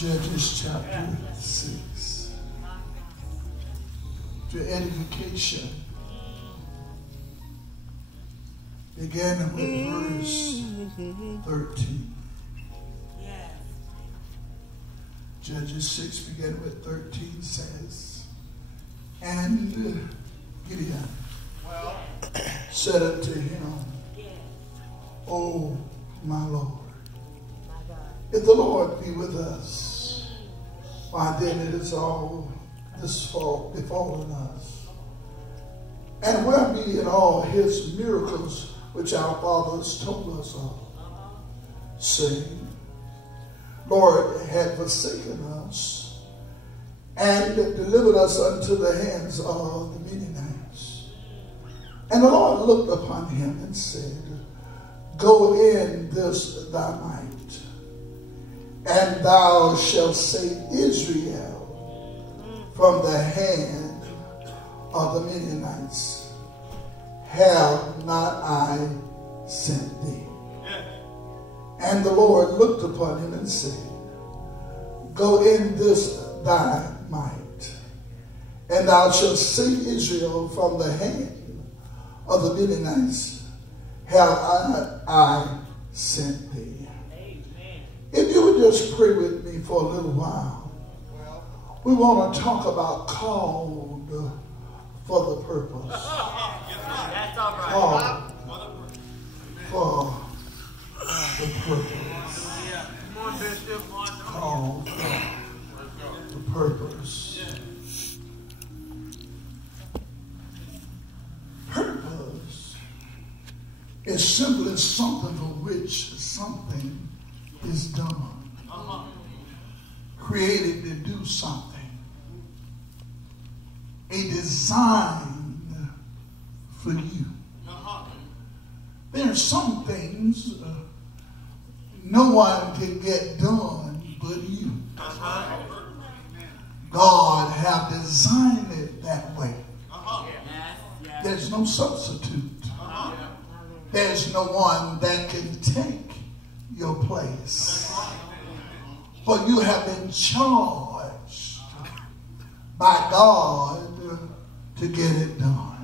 Judges chapter 6. To edification, beginning with verse 13. Judges 6, beginning with 13, says, and Gideon said unto him, O my Lord, if the Lord be with us, why then it is all this fault befallen us. And where be in all his miracles which our fathers told us of, saying, Lord had forsaken us and delivered us unto the hands of the Midianites. And the Lord looked upon him and said, Go in this thy might, and thou shalt save Israel from the hand of the Midianites. Have not I sent thee? And the Lord looked upon him and said, Go in this thy might, and thou shalt save Israel from the hand of the Midianites. Have I sent thee? Amen. If you would just pray with me for a little while, we want to talk about called for the purpose. That's all right. Called for the purpose. Come on, Bishop. Called for the purpose. Purpose is simply something for which something is done. Created to do something. A design for you. There are some things no one can get done but you. God have designed it that way. There's no substitute. There's no one that can take your place. For you have been charged by God to get it done.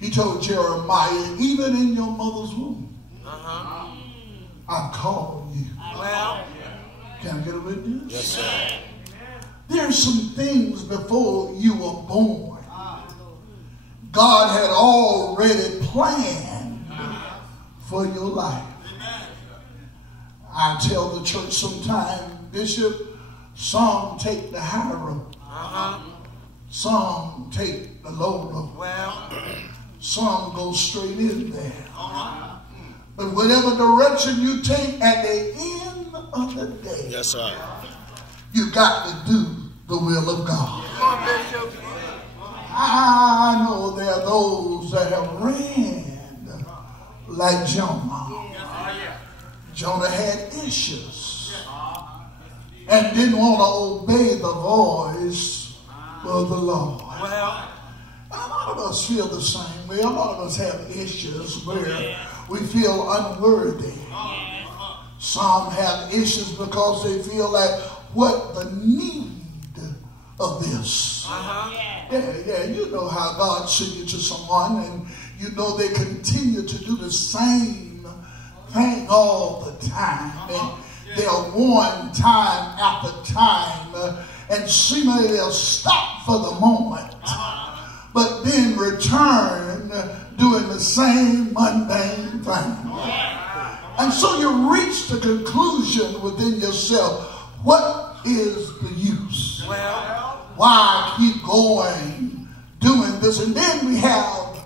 He told Jeremiah, even in your mother's womb, I've called you. Can I get a witness? Yes, sir. There's some things before you were born God had already planned for your life. I tell the church sometime, Bishop, some take the high road. Some take the low road. Some go straight in there. But whatever direction you take at the end of the day, Yes, sir. you got to do the will of God. Come on, Bishop. I know there are those that have ran like Jonah. Jonah had issues and didn't want to obey the voice of the Lord. A lot of us feel the same way. A lot of us have issues where we feel unworthy. Some have issues because they feel like what the need of this. Yeah, you know how God sent you to someone and you know they continue to do the same thing all the time. And they're worn time after time and seemingly they'll stop for the moment but then return doing the same mundane thing. And so you reach the conclusion within yourself, what is the use? Why keep going, doing this? And then we have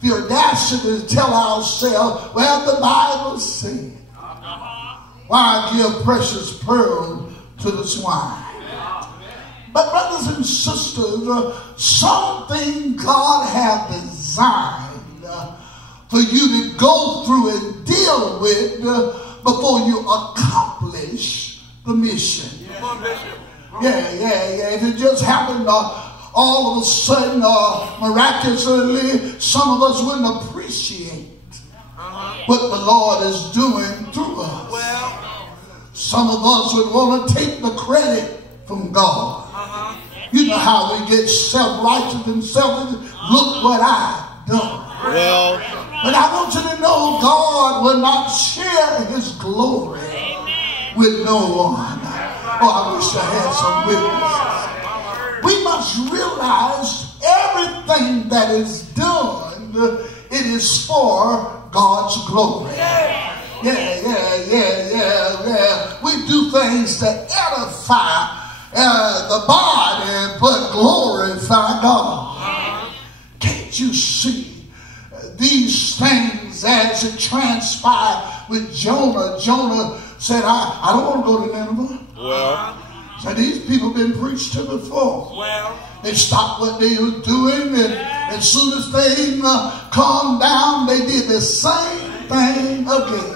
the audacity to tell ourselves, well, the Bible said, why give precious pearl to the swine? But brothers and sisters, something God has designed for you to go through and deal with before you accomplish the mission. Yeah. If it just happened all of a sudden, miraculously, some of us wouldn't appreciate what the Lord is doing through us. some of us would want to take the credit from God. You know how we get self-righteous and selfish. Look what I've done. Well, but I want you to know God will not share his glory with no one. Oh, I wish I had some witnesses. We must realize everything that is done, it is for God's glory. Yeah. We do things to edify the body, but glorify God. Can't you see these things as it transpired with Jonah? Jonah said, I don't want to go to Nineveh. well, So these people been preached to before. They stopped what they were doing, and as soon as they calmed down, they did the same thing again.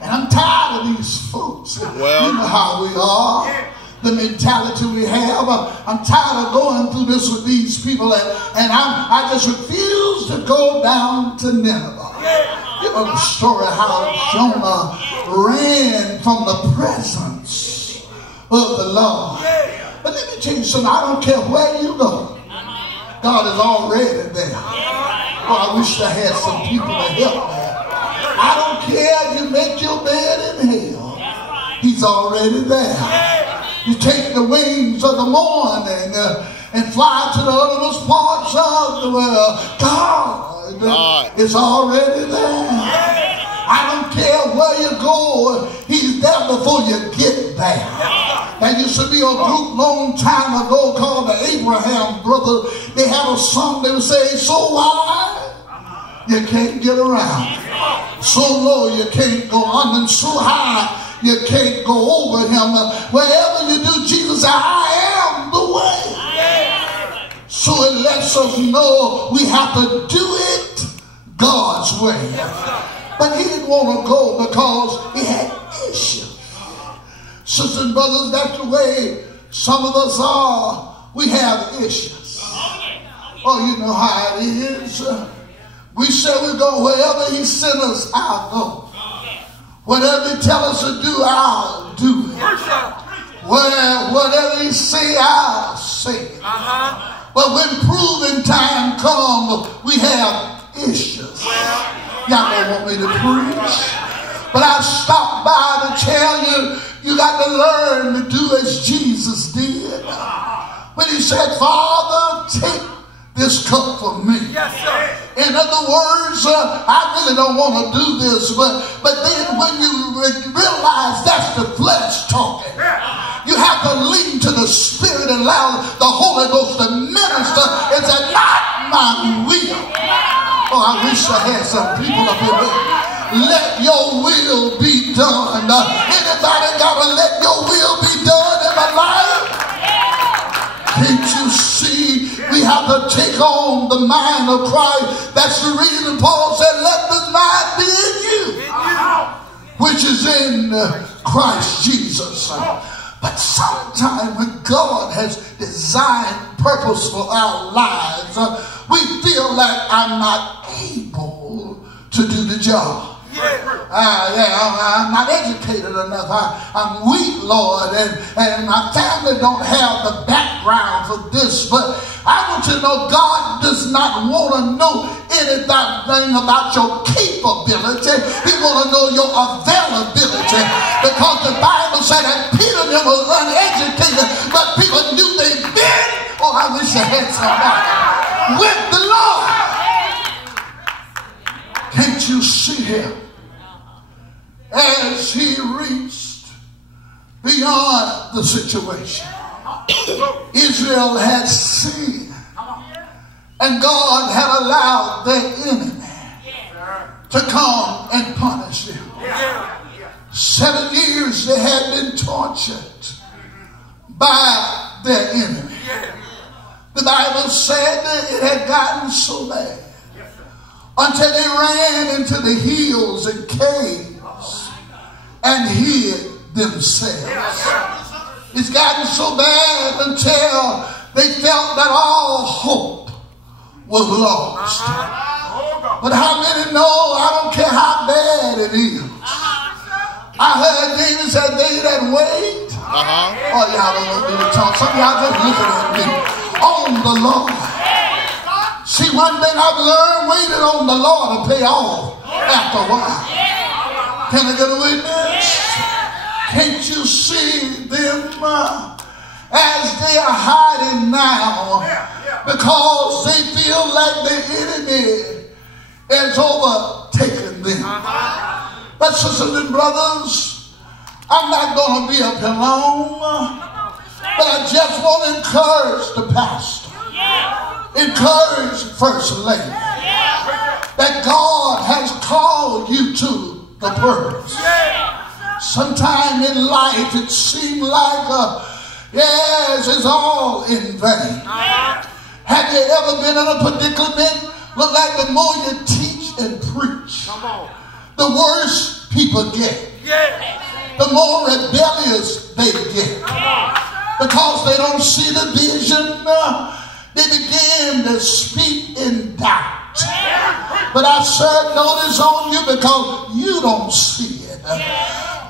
And I'm tired of these folks. Well, you know how we are. The mentality we have. I'm tired of going through this with these people, and I just refuse to go down to Nineveh. You know the story how Jonah ran from the presence of the Lord. But let me tell you something. I don't care where you go. God is already there. Oh, I wish I had some people to help me. I don't care if you make your bed in hell. He's already there. You take the wings of the morning and fly to the uttermost parts of the world. God is already there. I don't care where you go. He's there before you get there. There used to be a group long time ago called the Abraham Brothers. They had a song they would say, so wide you can't get around. So low you can't go under, and so high you can't go over him. Wherever you do, Jesus said, I am the way. So it lets us know we have to do it God's way. But he didn't want to go because he had issues. Sisters and brothers, that's the way some of us are. We have issues. Oh, you know how it is. We say we go wherever he sent us, I'll go. Whatever he tell us to do, I'll do it. Whatever he say, I'll say it. But when proving time comes, we have issues. Y'all don't want me to preach, but I stopped by to tell you, you got to learn to do as Jesus did. When he said, Father, take this cup from me. In other words, I really don't want to do this, but then when you realize that's the flesh talking, you have to lean to the Spirit and allow the Holy Ghost to minister and say, not my will. Oh, I wish I had some people up in there. Let your will be done. Anybody got to let your will be done in my life? Can't you see? We have to take on the mind of Christ. That's the reason Paul said, let this mind be in you, which is in Christ Jesus. But sometimes when God has designed purpose for our lives, we feel like I'm not able to do the job. I'm not educated enough. I'm weak, Lord, and my family don't have the background for this. But I want you to know God does not want to know anything about your capability. He want to know your availability, because the Bible said that Peter was uneducated, but people knew they'd been. Oh, I wish I had somebody with the Lord. Can't you see him? As he reached beyond the situation, Israel had sinned, and God had allowed their enemy to come and punish them. 7 years they had been tortured by their enemy. The Bible said that it had gotten so bad until they ran into the hills and caves and hid themselves. It's gotten so bad until they felt that all hope was lost. But how many know, I don't care how bad it is, I heard David said, they that wait. Oh, y'all don't want me to talk. Some of y'all just looking at me. On the Lord. See, one thing I've learned, waiting on the Lord to pay off after a while. Can I get a witness? Can't you see them as they are hiding now because they feel like the enemy has overtaken them? But sisters and brothers, I'm not going to be up here long, but I just want to encourage the pastor, encourage First Lady, that God has called you to the purpose. Sometime in life it seemed like, yes, it's all in vain. Have you ever been in a predicament? Look like the more you teach and preach, the worse people get. The more rebellious they get. Because they don't see the vision, they begin to speak in doubt. But I serve notice on you because you don't see it.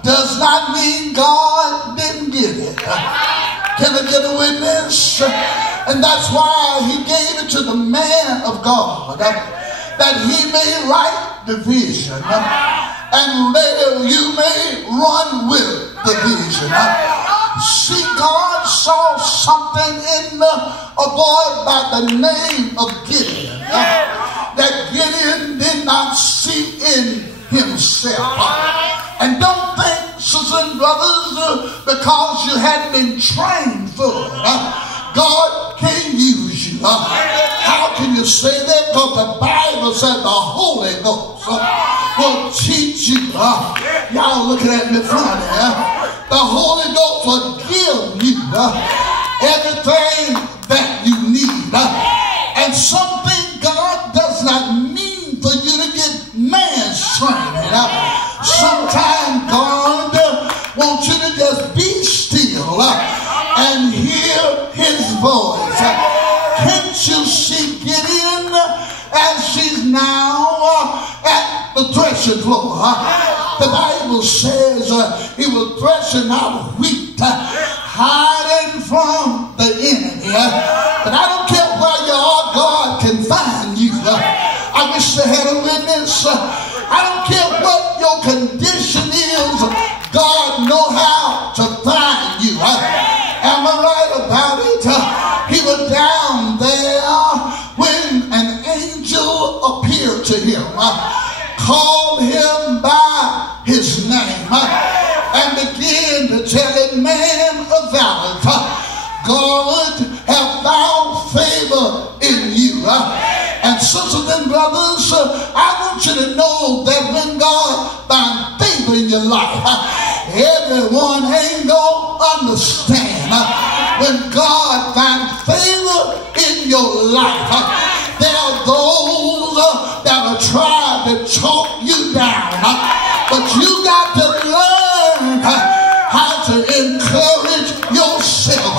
Does not mean God didn't give it. Can I get a witness? And that's why he gave it to the man of God, that he may write the vision, and later you may run with the vision. See, God saw something in a boy by the name of Gideon that Gideon did not see in himself. And don't think, sisters and brothers, because you hadn't been trained for it, God can't use you. How can you say that? Because the Bible said the Holy Ghost will teach you. Y'all looking at me funny. The Holy Ghost will give you everything that you need. And something God does not mean for you to get man's training. Sometimes God wants you to just be still and hear his voice. Can't you see Gideon as she's now at the threshing floor? The Bible says he was threshing out wheat, hiding from the enemy. But I don't care where you are, God can find you. I wish I had a witness. I don't care what your condition is, God knows how to find you. Am I right about it? He was down there when an angel appeared to him, called him by his name, and began to tell him, man of valor, God have found favor in you. And sisters and brothers, I want you to know that when God finds favor in your life, everyone ain't gonna understand. When God finds favor in your life, there are those that will try to talk you down. But you got to learn how to encourage yourself.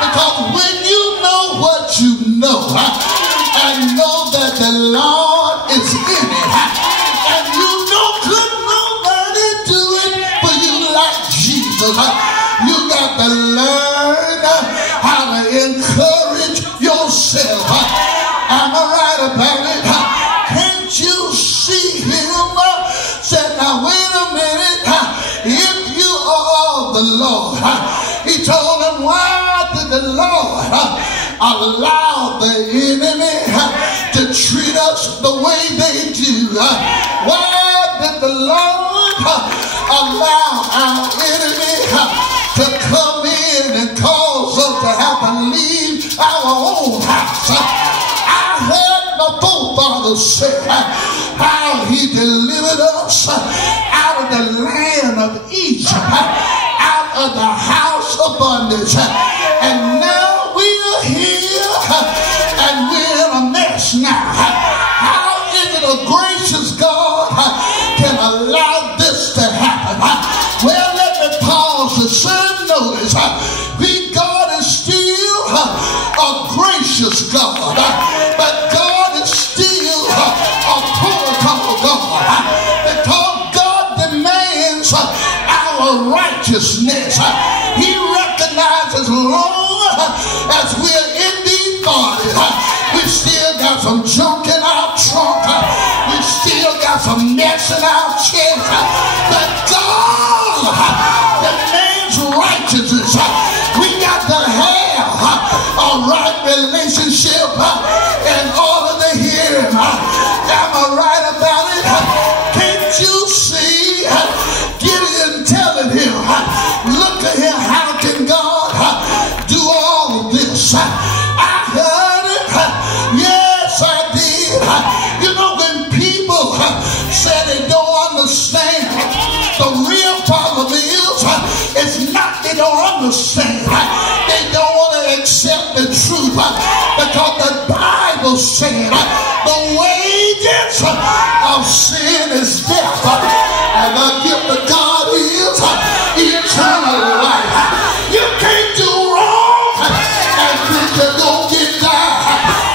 Because when you know what you know, and know that the Lord is in it, and you know could nobody do it for you like Jesus, you got to learn how to encourage yourself. Am I right about it? Can't you see him? Said, now wait a minute, if you are the Lord, he told him, why did the Lord allow the enemy to treat us the way they do? Why did the Lord allow our enemy to come in and cause us to have to leave our own house? I heard my forefathers say how he delivered us out of the land of Egypt, out of the house of bondage, and now we are here and we're in a mess now. How is it a gracious God can allow this to happen? Well, let me pause to serve notice. God is still a gracious God, but God is still a protocol God, because God demands righteousness. He recognizes as long as we're in these bodies, we still got some junk in our trunk. We still got some mess in our chest. But God demands righteousness. We got to have a right relationship in order to hear him. Am I right about it? Can't you see Gideon telling him, look at him, how can God do all of this? I heard it. Yes, I did. You know, when people say they don't understand, the real problem is it's not they don't understand. They don't want to accept the truth because the Bible said the wages of sin is death, and the gift of God is eternal life. You can't do wrong and think you're going to get down.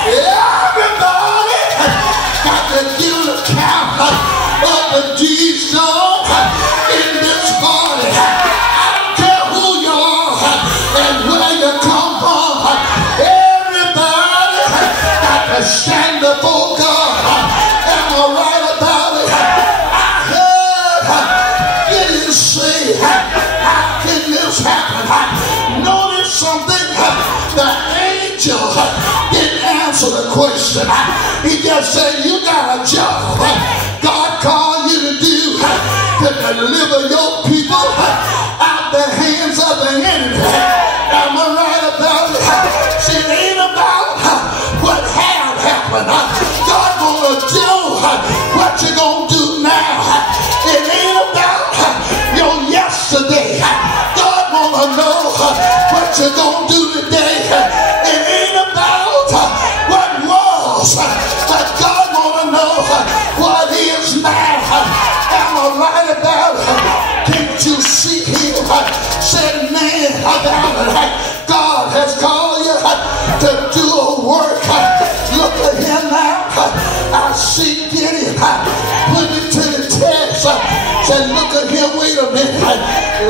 Everybody got to give account of the deeds done in this body. I don't care who you are and where you come from. Everybody got to stand before God. Am I right about it? I heard Gideon say, how can this happen? Notice something. The angel didn't answer the question. He just said, you got a job God called you to do, to deliver your people out the hands of the enemy. Am I right about it? See, it ain't about what have happened. God gonna do what you gonna do now. It ain't about your yesterday. God wanna know what you gonna do today. It ain't about what was, but God wanna know what is now. Am I right about it? Can't you see him? Said, man, God has called you to do a work. Look at him now. I see Gideon put it to the test. Said, look at him, wait a minute.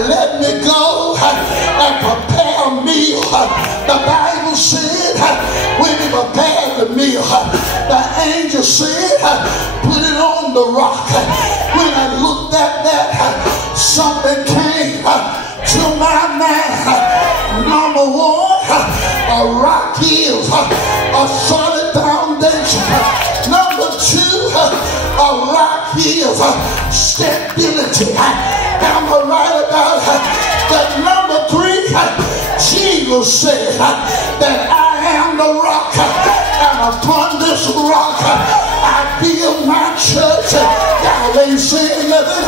Let me go and prepare a meal. The Bible said, when he prepared the meal, the angel said, put it on the rock. When I looked at that, something came to my mind. Number one, a rock is a solid foundation. Number two, a rock is stability. Am I right about it? But number three, Jesus said that I am the rock, and upon this rock I build my church. Y'all ain't saying nothing.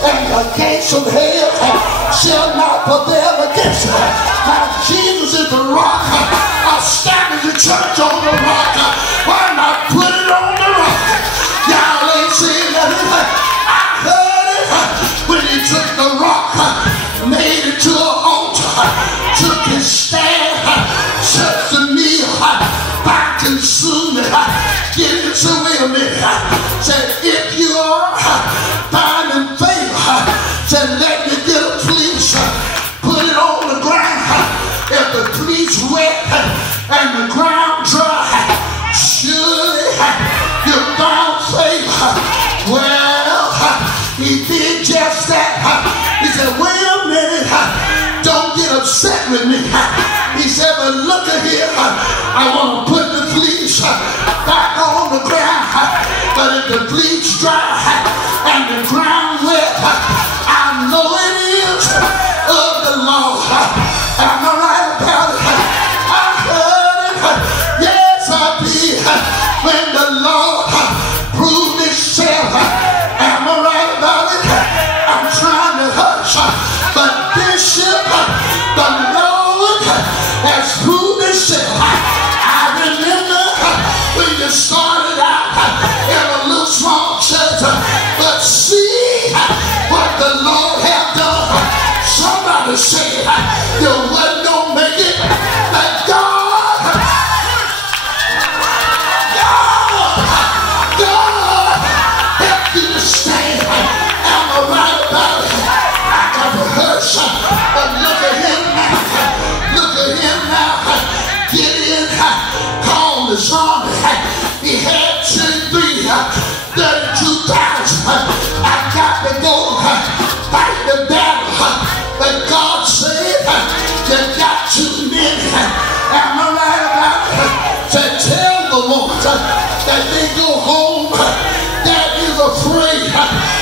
And the gates of hell shall not prevail against it. Now Jesus is the rock. I establish the church on the rock. Why not put it on the rock? Y'all ain't saying nothing. I heard it when he took the rock, made it to an altar, took his staff, touched the meal, by consuming. Get it to wait a minute. Said, if you are finding favor, said, let me get a fleece, put it on the ground. If the fleece wet and the ground dry, surely you found favor. Well, he did just that. He said, wait a minute, don't get upset with me. He said, but look at here, I want to put the fleece back on the ground. But if the fleece dry and the ground wet, I know it is of the Lord. Am I right about it? I heard it. Yes, I did. When the Lord proved himself. Am I right about it? I'm trying to hush. But Bishop, the Lord has proved himself. I remember when you started out in a little small church, but see what the Lord has done. Somebody said you wasn't gonna make it, but God helped you to stand. Am I right about it? I got to hush.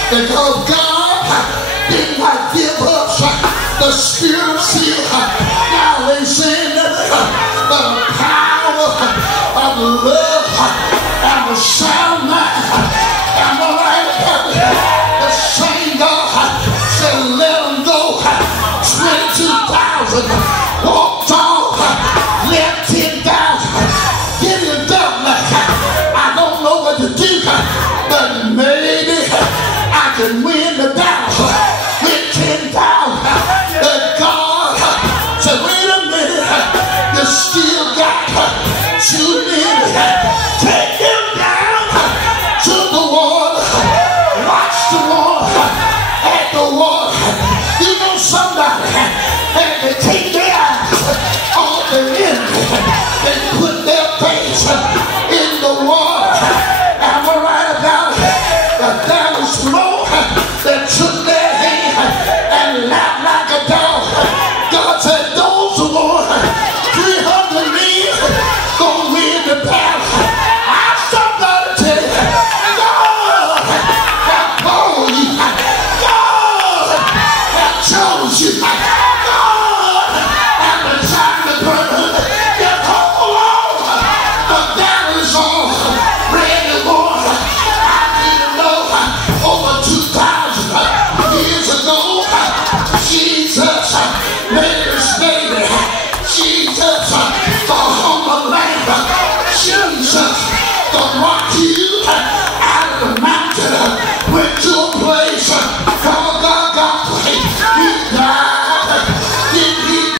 Because God did not give us the spirit of fear. Now they saying that the power of love and the sound mind. And the right the same God said, let them go. 22,000 walked on, left 10,000. Get it done. I don't know what to do, but maybe I can win the battle with 10,000. God said, wait a minute, you still got too many. Take them down to the water. Watch the water at the water. You know somebody had to take their eyes off the enemy and put their face in the water. Am I right about it? But that was slow. They took their hand and laughed like a dog. God said, those who want 300 men gonna win the battle. I somebody tell you, God have called you. God have chose you. God have designed the burden. Just hold on. The battle is on. Ready to war. I didn't know over 2,000 years ago, Jesus made us baby. Jesus, the humble lamb. Jesus, the rock you